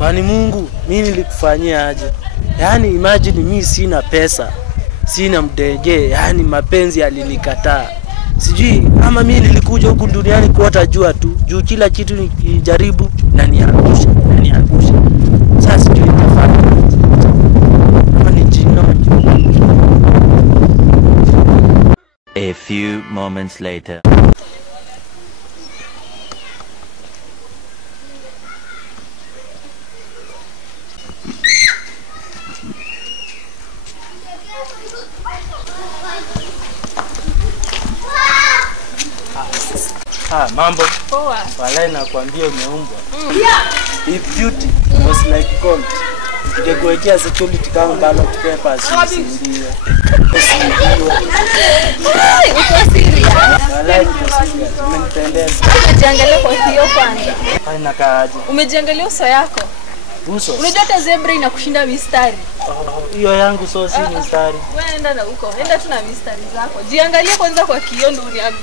Kwani Mungu mimi nilikufanyia aje? Yaani imagine mimi sina pesa, sina mdenge, yaani mapenzi yalinikataa. Sijui ama mimi nilikuja huku duniani kuota jua tu, juu kila kitu nikijaribu na niangusha, Sasa sijui nitafanya kama ni jino. A few moments later. Mambo. Poa. Walai nakwambia umeumbwa. If beauty was like gold, ingekuwekea security kama ballot papers usindio. Uko serious? Walai uko serious. Umenipendeza. Umejiangalia kwa hiyo kwanza. Haina kaaje. Umejiangalia uso yako? Uso. Unajua hata zebra inakushinda mistari. Hiyo yangu so si mistari. Wewe enda na huko. Enda tu na mistari zako. Jiangalie kwanza kwa kioo ndio uniambie.